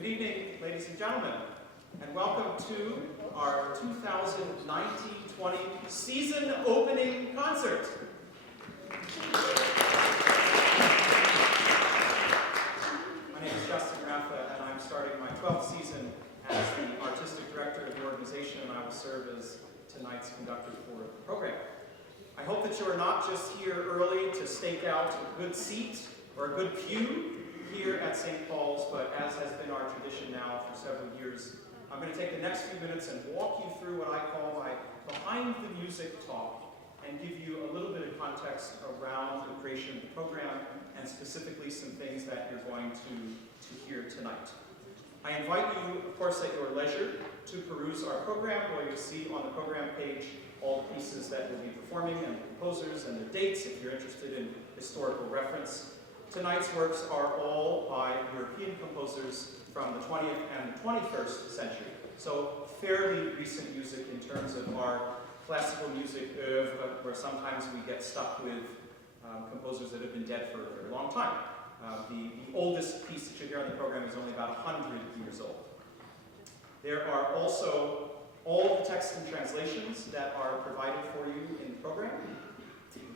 Good evening, ladies and gentlemen, and welcome to our 2019-20 season opening concert. My name is Justin Raffa, and I'm starting my 12th season as the artistic director of the organization, and I will serve as tonight's conductor for the program. I hope that you are not just here early to stake out a good seat or a good pew here at St. Paul's, but as has been our tradition now for several years, I'm going to take the next few minutes and walk you through what I call my behind the music talk and give you a little bit of context around the creation of the program and specifically some things that you're going to hear tonight. I invite you, of course, at your leisure to peruse our program, where you see on the program page all the pieces that we'll be performing and the composers and the dates if you're interested in historical reference. Tonight's works are all by European composers from the 20th and the 21st century, so fairly recent music in terms of our classical music oeuvre, where sometimes we get stuck with composers that have been dead for a very long time. The oldest piece that you hear on the program is only about 100 years old. There are also all the texts and translations that are provided for you in the program,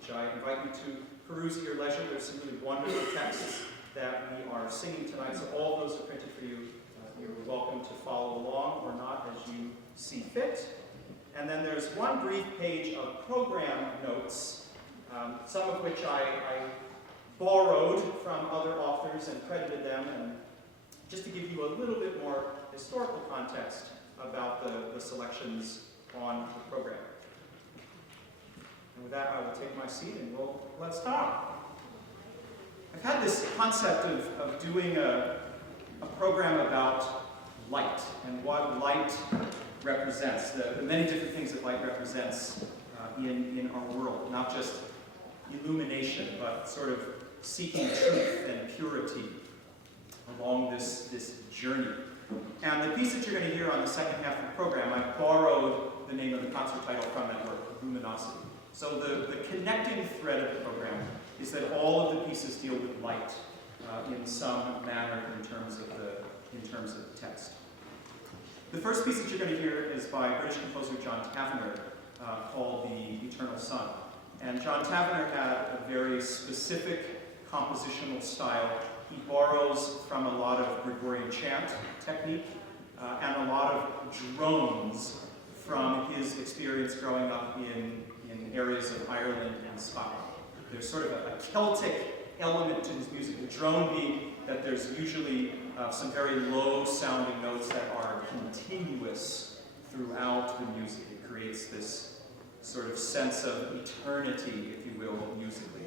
which I invite you to peruse at your leisure. There's some really wonderful texts that we are singing tonight, so all those are printed for you. You're welcome to follow along or not as you see fit. And then there's one brief page of program notes, some of which I borrowed from other authors and credited them, and just to give you a little bit more historical context about the selections on the program. And with that, I will take my seat and let's talk. I've had this concept of doing a program about light and what light represents, the many different things that light represents in our world, not just illumination, but sort of seeking truth and purity along this journey. And the piece that you're going to hear on the second half of the program, I borrowed the name of the concert title from that work, Luminosity. So the connecting thread of the program is that all of the pieces deal with light in some manner in terms of the text. The first piece that you're going to hear is by British composer John Tavener, called The Eternal Sun. And John Tavener had a very specific compositional style. He borrows from a lot of Gregorian chant technique and a lot of drones from his experience growing up in areas of Ireland and Scotland. There's sort of a Celtic element to his music, the drone being that there's usually some very low-sounding notes that are continuous throughout the music. It creates this sort of sense of eternity, if you will, musically.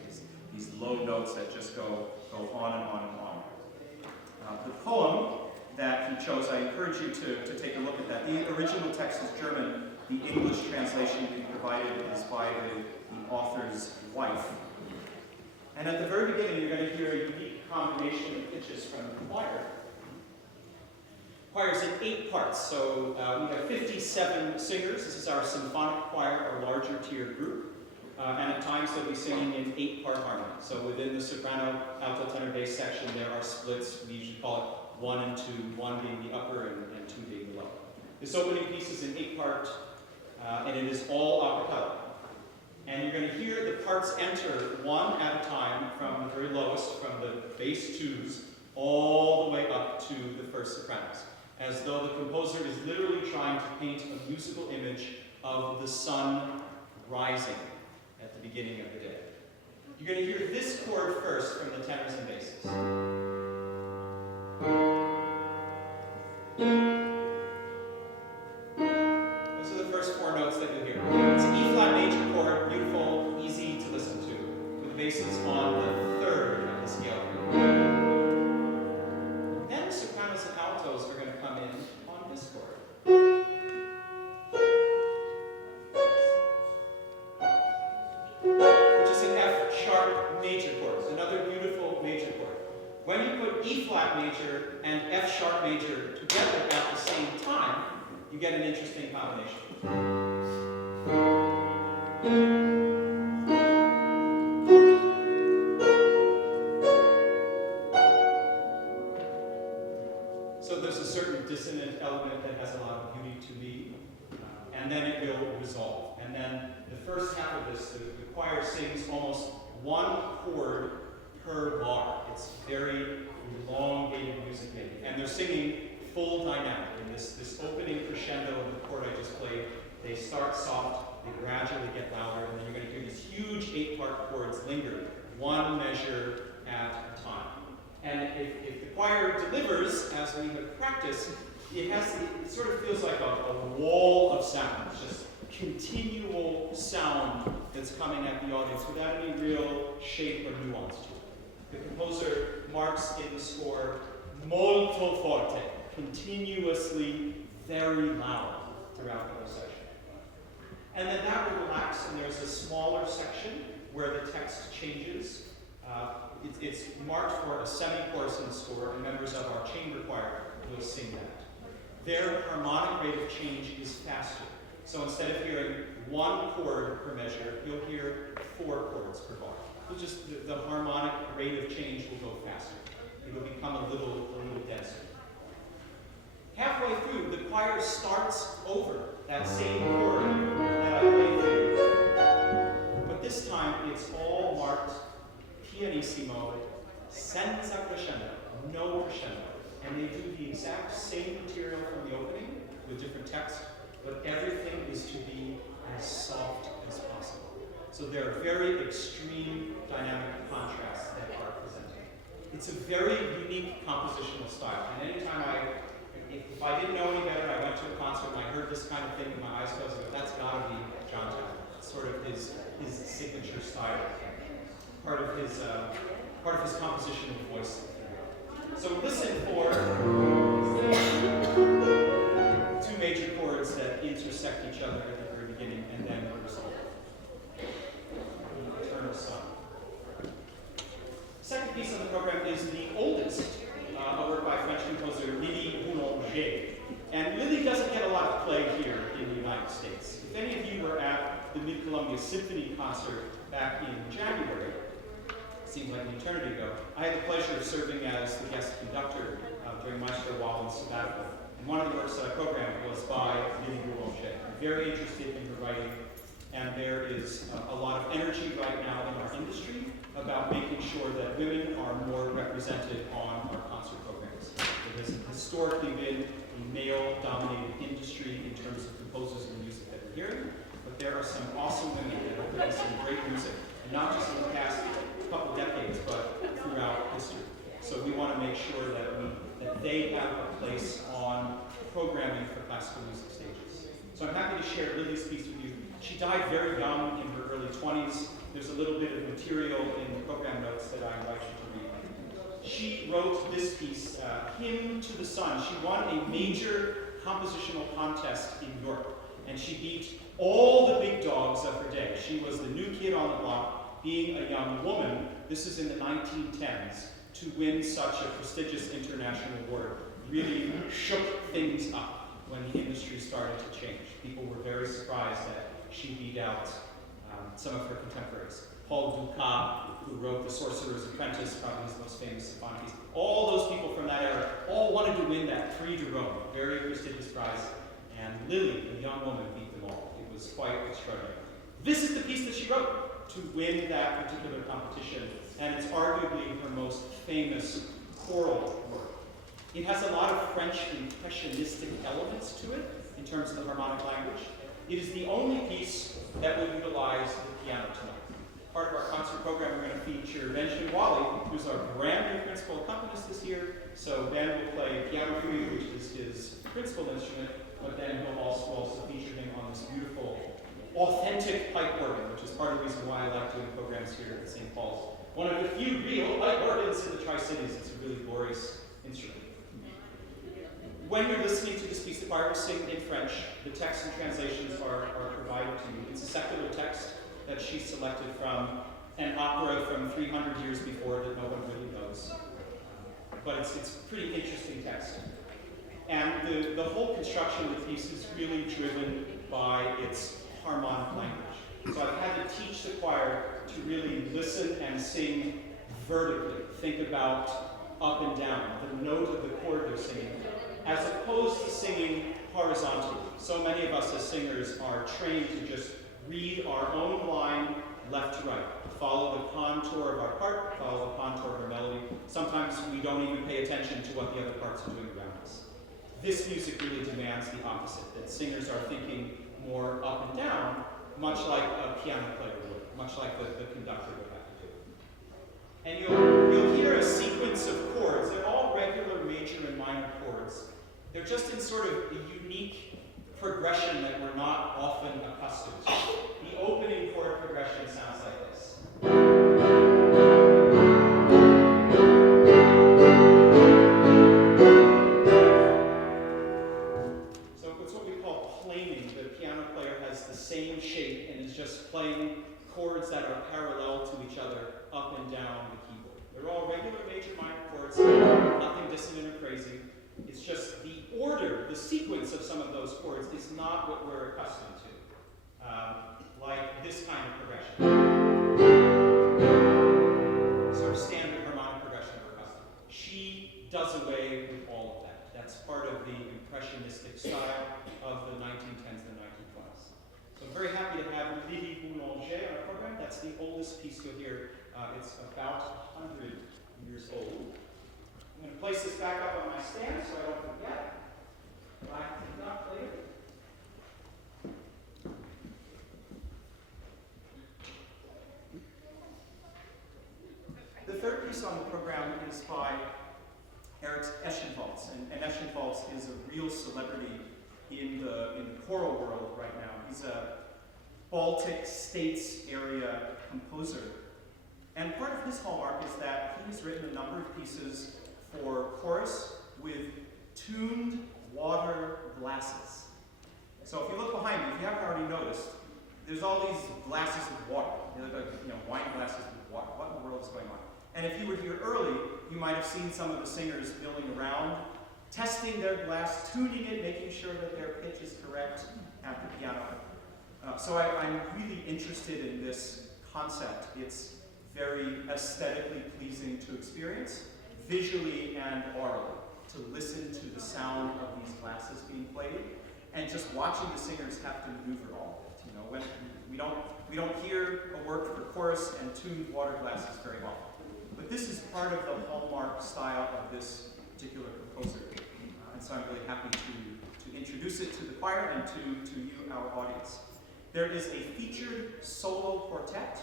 These low notes that just go on and on and on. The poem that he chose, I encourage you to take a look at that. The original text is German. The English translation we provided is by the author's wife. And at the very beginning, you're going to hear a unique combination of pitches from the choir. The choir is in 8 parts, so we have 57 singers. This is our symphonic choir, our larger tier group. And at times they'll be singing in 8-part harmony. So within the soprano, alto, tenor, bass section, there are splits. We usually call it 1 and 2, 1 being the upper and 2 being the lower. This opening piece is in 8-part, and it is all a cappella. And you're going to hear the parts enter one at a time from the very lowest, from the bass 2s, all the way up to the first sopranos, as though the composer is literally trying to paint a musical image of the sun rising at the beginning of the day. You're going to hear this chord first from the tenors and basses. Those are the first 4 notes that you'll hear. It's an E-flat major chord, beautiful, easy to listen to, with basses on the 3rd of the scale. Then sopranos and altos are going to come in on this chord. Major chords, another beautiful major chord. When you put E-flat major and F-sharp major together at the same time, you get an interesting combination. So there's a certain dissonant element that has a lot of beauty to me, and then it will resolve. And then the first half of this, the choir sings almost one chord per bar. It's very elongated music making. And they're singing full dynamic. In this opening crescendo of the chord I just played, they start soft, they gradually get louder, and then you're going to hear these huge 8-part chords linger, one measure at a time. And if the choir delivers, as we have practiced, it sort of feels like a wall of sound. It's just continual sound that's coming at the audience without any real shape or nuance to it. The composer marks in the score molto forte, continuously very loud throughout the whole section. And then that will relax, and there's a smaller section where the text changes. It's marked for a semi-chorus in the score, and members of our chamber choir will sing that. Their harmonic rate of change is faster. So instead of hearing one chord per measure, you'll hear 4 chords per bar. The harmonic rate of change will go faster. It will become a little denser. Halfway through, the choir starts over that same chord that I played through. But this time, it's all marked pianissimo, senza crescendo, no crescendo. And they do the exact same material from the opening with different text, but everything is to be as soft as possible. So there are very extreme dynamic contrasts that are presented. It's a very unique compositional style. And anytime if I didn't know any better, I went to a concert and I heard this kind of thing and my eyes closed, I go, that's got to be John Taylor. It's sort of his signature style, part of his compositional voice. So listen for 2 major chords that intersect each other at the very beginning and then resolve. The Eternal Sun. The second piece of the program is the oldest, a work by French composer Lily Boulanger. And Lily doesn't get a lot of play here in the United States. If any of you were at the Mid-Columbia Symphony concert back in January, seems like an eternity ago, I had the pleasure of serving as the guest conductor during Maestro Wallen's sabbatical. And one of the works that I programmed was by Lily Boulanger. I'm very interested in her writing, and there is a lot of energy right now in our industry about making sure that women are more represented on our concert programs. It has historically been a male-dominated industry in terms of composers and music that we're hearing, but there are some awesome women that are putting some great music, and not just in the past couple decades, but throughout history. So we want to make sure that they have a place on programming for classical music stages. So I'm happy to share Lily's piece with you. She died very young, in her early 20s. There's a little bit of material in the program notes that I invite you to read. She wrote this piece, Hymn to the Sun. She won a major compositional contest in Europe, and she beat all the big dogs of her day. She was the new kid on the block. Being a young woman, this is in the 1910s, to win such a prestigious international award really shook things up when the industry started to change. People were very surprised that she beat out some of her contemporaries. Paul Dukas, who wrote The Sorcerer's Apprentice, probably his most famous symphonic piece. All those people from that era all wanted to win that Prix de Rome, very prestigious prize, and Lily, a young woman, beat them all. It was quite extraordinary. This is the piece that she wrote to win that particular competition, and it's arguably her most famous choral work. It has a lot of French impressionistic elements to it in terms of the harmonic language. It is the only piece that will utilize the piano tonight. Part of our concert program, we're going to feature Benjamin Wally, who's our brand new principal accompanist this year. So Ben will play piano for you, which is his principal instrument, but then he'll also feature him on this beautiful authentic pipe organ, which is part of the reason why I like doing programs here at St. Paul's. One of the few real pipe organs in the Tri-Cities. It's a really glorious instrument. When you're listening to this piece, the choir will sing in French. The text and translations are provided to you. It's a secular text that she selected from an opera from 300 years before that no one really knows. But it's a pretty interesting text. And the whole construction of the piece is really driven by its harmonic language. So I've had to teach the choir to really listen and sing vertically. Think about up and down, the note of the chord they're singing, us as singers are trained to just read our own line left to right, follow the contour of our part, follow the contour of our melody. Sometimes we don't even pay attention to what the other parts are doing around us. This music really demands the opposite, that singers are thinking more up and down, much like a piano player would, much like the conductor would have to do. And you'll hear a sequence of chords. They're all regular major and minor chords. They're just in sort of a unique progression that we're not often accustomed to. The opening chord progression sounds like this. So it's what we call planing. The piano player has the same shape and is just playing chords that are parallel to each other up and down the keyboard. They're all regular major minor chords, nothing dissonant or crazy. It's just the order, the sequence of some of those chords is not what we're accustomed to. Like this kind of progression. Sort of standard harmonic progression we're accustomed to. She does away with all of that. That's part of the impressionistic style of the 1910s and 1920s. So I'm very happy to have Lily Boulanger on our program. That's the oldest piece you'll hear. It's about 100 years old. I'm going to place this back up on my stand so I don't forget. I can not play it. The third piece on the program is by Eric Eschenwalds, and Eschenwalds is a real celebrity in the choral world right now. He's a Baltic States area composer. And part of his hallmark is that he's written a number of pieces for chorus with tuned water glasses. So if you look behind me, if you haven't already noticed, there's all these glasses with water. Wine glasses with water. What in the world is going on? And if you were here early, you might have seen some of the singers milling around, testing their glass, tuning it, making sure that their pitch is correct at the piano. So I'm really interested in this concept. It's very aesthetically pleasing to experience, visually and orally, to listen to the sound of these glasses being played, and just watching the singers have to maneuver all of it. When we don't hear a work for chorus and tuned water glasses very often. But this is part of the hallmark style of this particular composer. And so I'm really happy to introduce it to the choir and to you, our audience. There is a featured solo quartet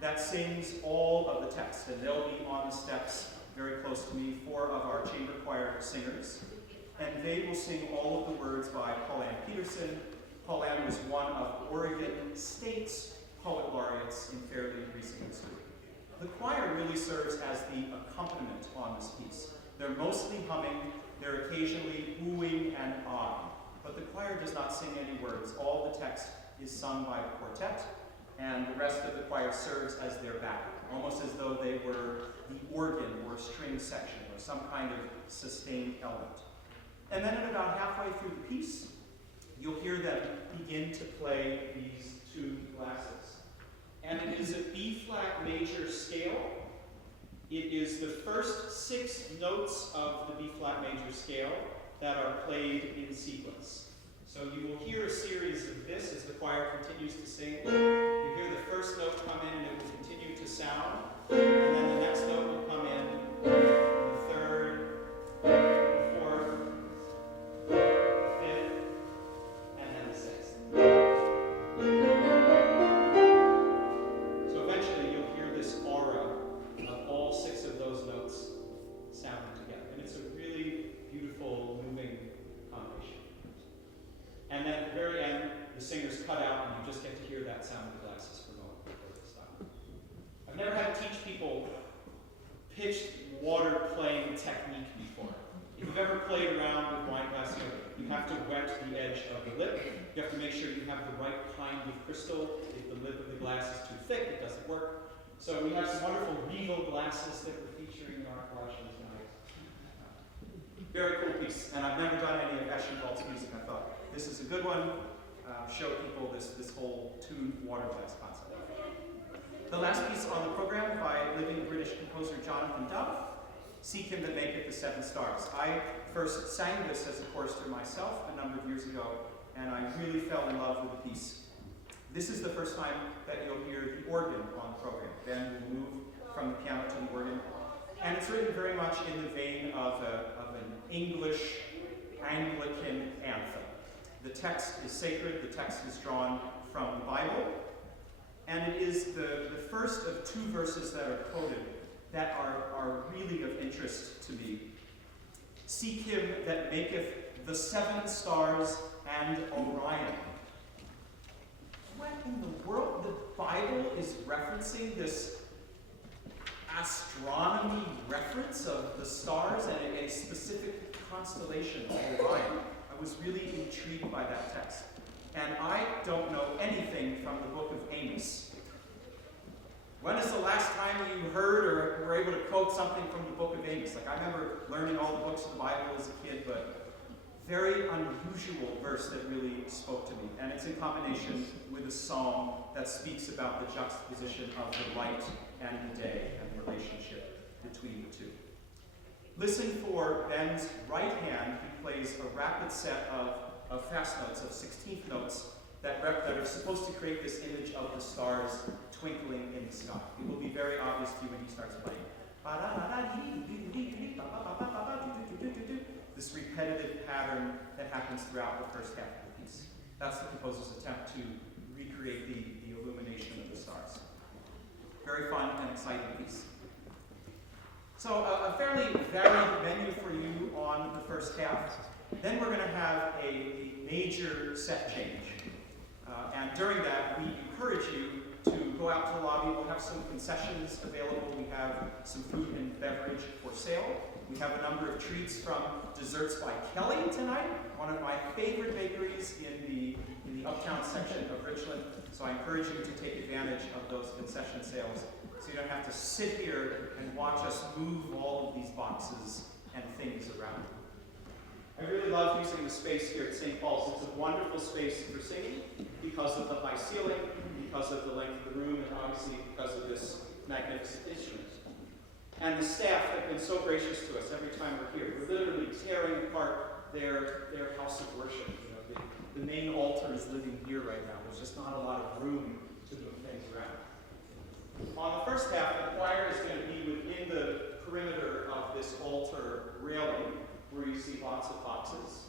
that sings all of the text, and they'll be on the steps very close to me, 4 of our chamber choir singers. And they will sing all of the words by Pauline Peterson. Pauline was one of Oregon State's poet laureates in fairly recent history. The choir really serves as the accompaniment on this piece. They're mostly humming, they're occasionally oohing and ahhing, but the choir does not sing any words. All the text is sung by the quartet, and the rest of the choir serves as their backup, almost as though they were the organ or string section or some kind of sustained element. And then at about halfway through the piece, you'll hear them begin to play these tuned glasses. And it is a B-flat major scale. It is the first 6 notes of the B-flat major scale that are played in sequence. So you will hear a series of this as the choir continues to sing. You hear the first note come in and it will continue to sound. And then the next note will come in, the third, the fourth, the fifth, and then the 6th. So eventually you'll hear this aura of all 6 of those notes sounding together. And it's a really beautiful, moving combination. And then at the very end, the singers cut out and you just get to hear that sound of the glasses for a moment before they stop. I've never had to teach people pitched water playing technique before. If you've ever played around with wine glass, you have to wet the edge of the lip. You have to make sure you have the right kind of crystal. If the lip of the glass is too thick, it doesn't work. So we have some wonderful Regal glasses that we're featuring in our collection tonight. Very cool piece, and I've never done any of Eschenwald's music. I thought this is a good one. Show people this whole tuned water glass concept. The last piece on the program by living British composer Jonathan Duff, Seek Him That Maketh the 7 Stars. I first sang this as a chorister myself a number of years ago and I really fell in love with the piece. This is the first time that you'll hear the organ on the program. Ben will move from the piano to the organ. And it's written very much in the vein of an English Anglican anthem. The text is sacred, the text is drawn from the Bible, and it is the first of two verses that are quoted that are really of interest to me. Seek him that maketh the 7 stars and Orion. What in the world? The Bible is referencing this astronomy reference of the stars and a specific constellation, Orion. I was really intrigued by that text. And I don't know anything from the book of Amos. When is the last time you heard or were able to quote something from the book of Amos? Like, I remember learning all the books of the Bible as a kid, but very unusual verse that really spoke to me. And it's in combination with a psalm that speaks about the juxtaposition of the light and the day and the relationship between the two. Listen for Ben's right hand. He plays a rapid set of fast notes, of 16th notes, that are supposed to create this image of the stars twinkling in the sky. It will be very obvious to you when he starts playing. This repetitive pattern that happens throughout the first half of the piece. That's the composer's attempt to recreate the illumination of the stars. Very fun and exciting piece. So a fairly varied menu for you on the first half. Then we're going to have a major set change. And during that, we encourage you to go out to the lobby. We'll have some concessions available. We have some food and beverage for sale. We have a number of treats from Desserts by Kelly tonight, one of my favorite bakeries in the uptown section of Richland. So I encourage you to take advantage of those concession sales so you don't have to sit here and watch us move all of these boxes and things around. I really love using the space here at St. Paul's. It's a wonderful space for singing because of the high ceiling, because of the length of the room, and obviously because of this magnificent instrument. And the staff have been so gracious to us every time we're here. We're literally tearing apart their house of worship. You know, the main altar is living here right now. There's just not a lot of room to move things around. On the first half, the choir is going to be within the perimeter of this altar railing, where you see lots of boxes.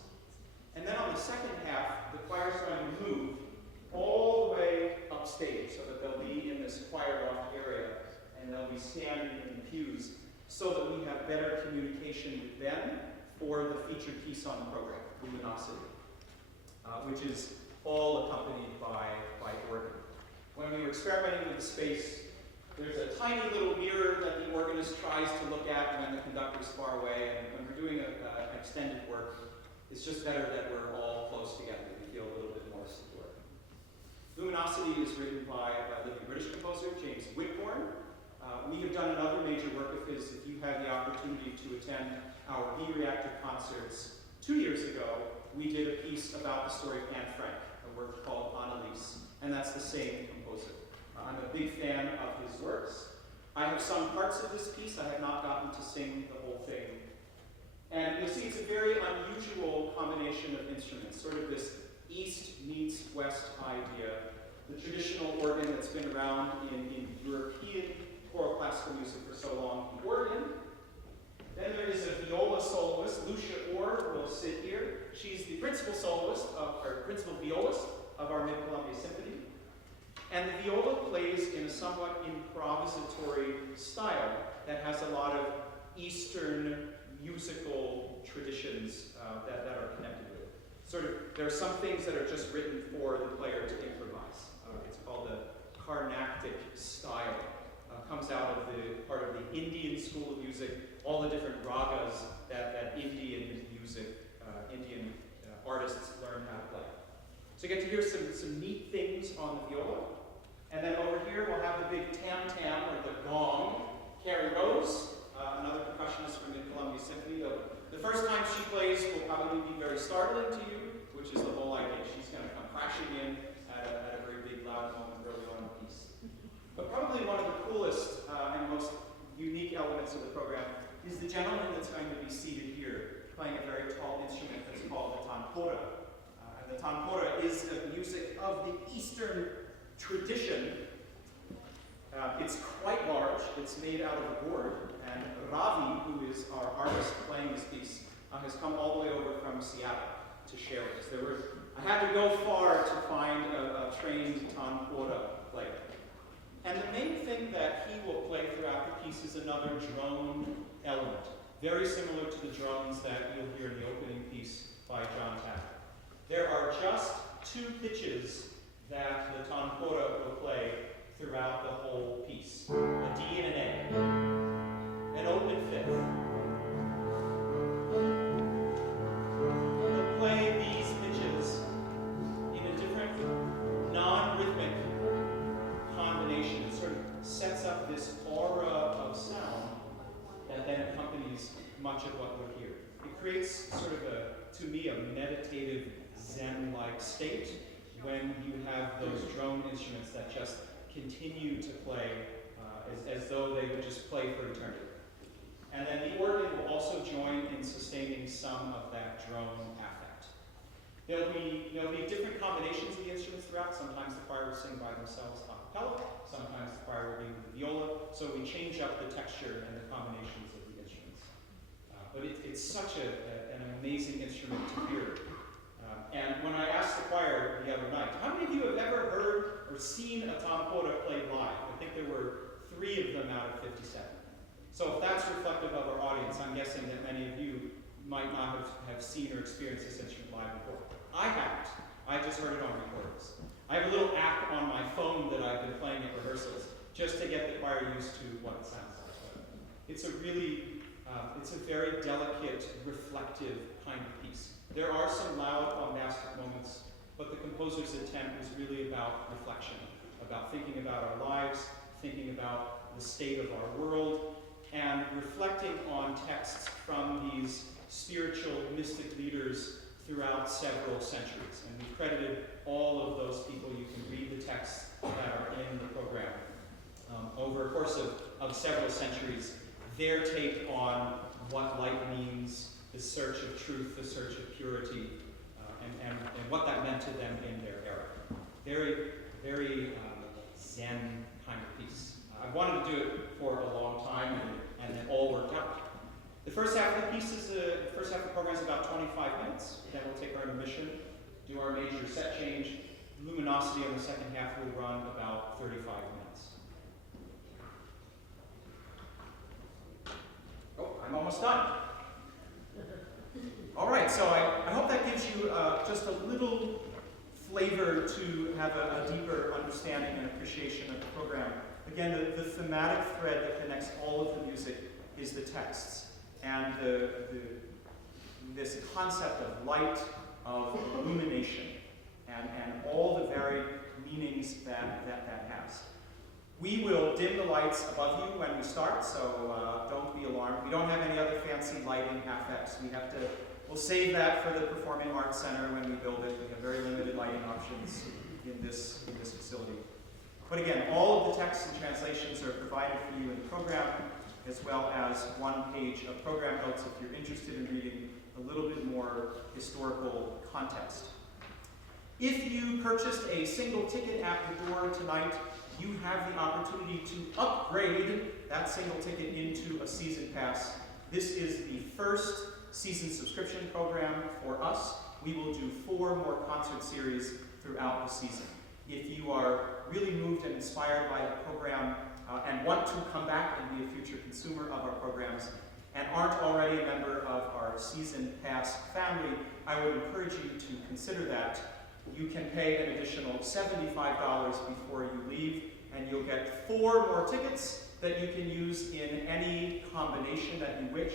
And then on the second half, the choir is going to move all the way upstage so that they'll be in this choir loft area and they'll be standing in the pews so that we have better communication with them for the featured piece on the program, Luminosity, which is all accompanied by organ. When we were experimenting with the space, there's a tiny little mirror that the organist tries to look at when the conductor's far away, and when we're doing an extended work, it's just better that we're all close together. We feel a little bit more secure. Luminosity is written by a living British composer, James Whitbourne. We have done another major work of his. If you had the opportunity to attend our B-Reactor concerts 2 years ago, we did a piece about the story of Anne Frank, a work called Annalise, and that's the same composer. I'm a big fan of his works. I have sung parts of this piece. I have not gotten to sing the whole thing. And you'll see it's a very unusual combination of instruments, sort of this East meets West idea. The traditional organ that's been around in European choral classical music for so long, the organ. Then there is a viola soloist, Lucia Orr will sit here. She's the principal soloist, or principal violist of our Mid-Columbia Symphony. And the viola plays in a somewhat improvisatory style that has a lot of Eastern musical traditions that are connected with it. Sort of, there are some things that are just written for the player to improvise. It's called the Carnatic style. Comes out of the part of the Indian school of music, all the different ragas that Indian music, Indian artists learn how to play. So you get to hear some neat things on the viola. And then over here we'll have the big tam-tam, or the gong. Carrie Rose, another percussionist from the Columbia Symphony. The first time she plays will probably be very startling to you, which is the whole idea. She's going to come crashing in at a very big, loud moment early on in the piece. But probably one of the coolest and most unique elements of the program is the gentleman that's going to be seated here, playing a very tall instrument that's called the tanpora. And The tanpora is a music of the Eastern tradition. It's quite large. It's made out of a board. And Ravi, who is our artist playing this piece, has come all the way over from Seattle to share with us. I had to go far to find a trained tanpora player. And the main thing that he will play throughout the piece is another drone element, very similar to the drones that you'll hear in the opening piece by John Tapper. There are just 2 pitches that the tanpora will play throughout the whole piece. A D and an A. An open fifth. He'll play these pitches in a different non-rhythmic combination. It sort of sets up this aura of sound that then accompanies much of what we'll hear. It creates sort of, to me, a meditative Zen-like state when you have those drone instruments that just continue to play as though they would just play for eternity. And then the organ will also join in sustaining some of that drone affect. There'll be different combinations of the instruments throughout. Sometimes the choir will sing by themselves a cappella. Sometimes the choir will be with the viola. So we change up the texture and the combinations of the instruments. But it's such an amazing instrument to hear. And when I asked the choir the other night, how many of you have ever heard or seen a tanpora played live? I think there were 3 of them out of 57. So if that's reflective of our audience, I'm guessing that many of you might not have seen or experienced this instrument live before. I haven't. I just heard it on recordings. I have a little app on my phone that I've been playing at rehearsals just to get the choir used to what it sounds like. It's a very delicate, reflective kind of piece. There are some loud, bombastic moments, but the composer's intent was really about reflection, about thinking about our lives, thinking about the state of our world, and reflecting on texts from these spiritual, mystic leaders throughout several centuries. And we credited all of those people. You can read the texts that are in the program. Over a course of several centuries, their take on what light means, the search of truth, the search of purity, and what that meant to them in their era. Very, very Zen kind of piece. I wanted to do it for a long time, and it all worked out. The first half of the piece first half of the program is about 25 minutes. Then we'll take our intermission, do our major set change. Luminosity on the second half will run about 35 minutes. Oh, I'm almost done. All right, so I hope that gives you just a little flavor to have a deeper understanding and appreciation of the program. Again, the thematic thread that connects all of the music is the texts and this concept of light, of illumination, and all the varied meanings that has. We will dim the lights above you when we start, so don't be alarmed. We don't have any other fancy lighting effects. We'll save that for the Performing Arts Center when we build it. We have very limited lighting options in this facility. But again, all of the texts and translations are provided for you in the program, as well as one page of program notes if you're interested in reading a little bit more historical context. If you purchased a single ticket at the door tonight, you have the opportunity to upgrade that single ticket into a season pass. This is the first season subscription program for us. We will do 4 more concert series throughout the season. If you are really moved and inspired by the program and want to come back and be a future consumer of our programs and aren't already a member of our season pass family, I would encourage you to consider that. You can pay an additional $75 before you leave, and you'll get 4 more tickets that you can use in any combination that you wish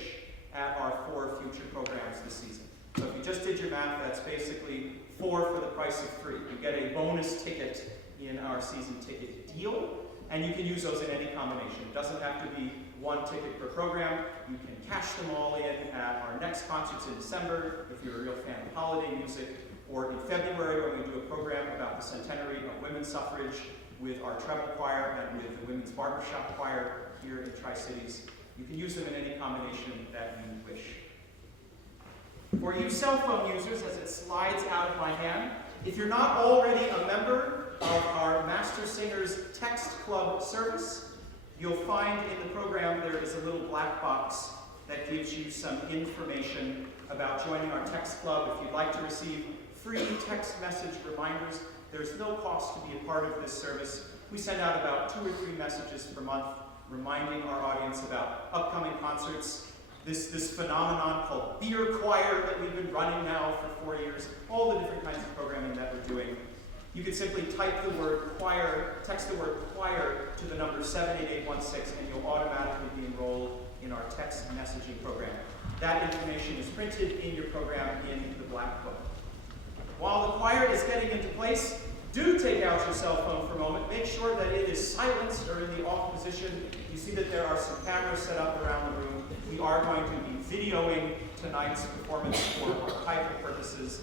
at our 4 future programs this season. So if you just did your math, that's basically 4 for the price of 3. You get a bonus ticket in our season ticket deal, and you can use those in any combination. It doesn't have to be 1 ticket per program. You can cash them all in at our next concerts in December, if you're a real fan of holiday music, or in February when we do a program about the centenary of women's suffrage with our treble choir and with the women's barbershop choir here in Tri-Cities. You can use them in any combination that you wish. For you cell phone users, as it slides out of my hand, if you're not already a member of our Mastersingers Text Club service, you'll find in the program there is a little black box that gives you some information about joining our text club. If you'd like to receive free text message reminders, there's no cost to be a part of this service. We send out about 2 or 3 messages per month reminding our audience about upcoming concerts, this phenomenon called beer choir that we've been running now for 4 years, all the different kinds of programming that we're doing. You can simply type the word choir, text the word choir to the number 78816, and you'll automatically be enrolled in our text messaging program. That information is printed in your program in the black book. While the choir is getting into place, do take out your cell phone for a moment. Make sure that it is silenced or in the off position. You see that there are some cameras set up around the room. We are going to be videoing tonight's performance for archival purposes.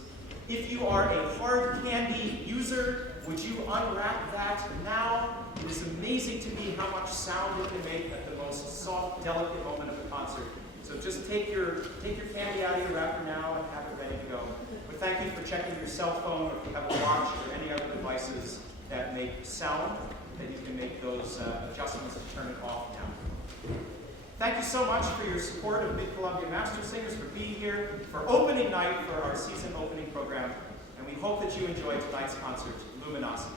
If you are a hard candy user, would you unwrap that now? It is amazing to me how much sound it can make at the most soft, delicate moment of the concert. So just take your candy out of your wrapper now and have it ready to go. But thank you for checking your cell phone, or if you have a watch or any other devices that make sound, that you can make those adjustments to turn it off now. Thank you so much for your support of Mid-Columbia Mastersingers, for being here for opening night for our season opening program, and we hope that you enjoy tonight's concert, Luminosity.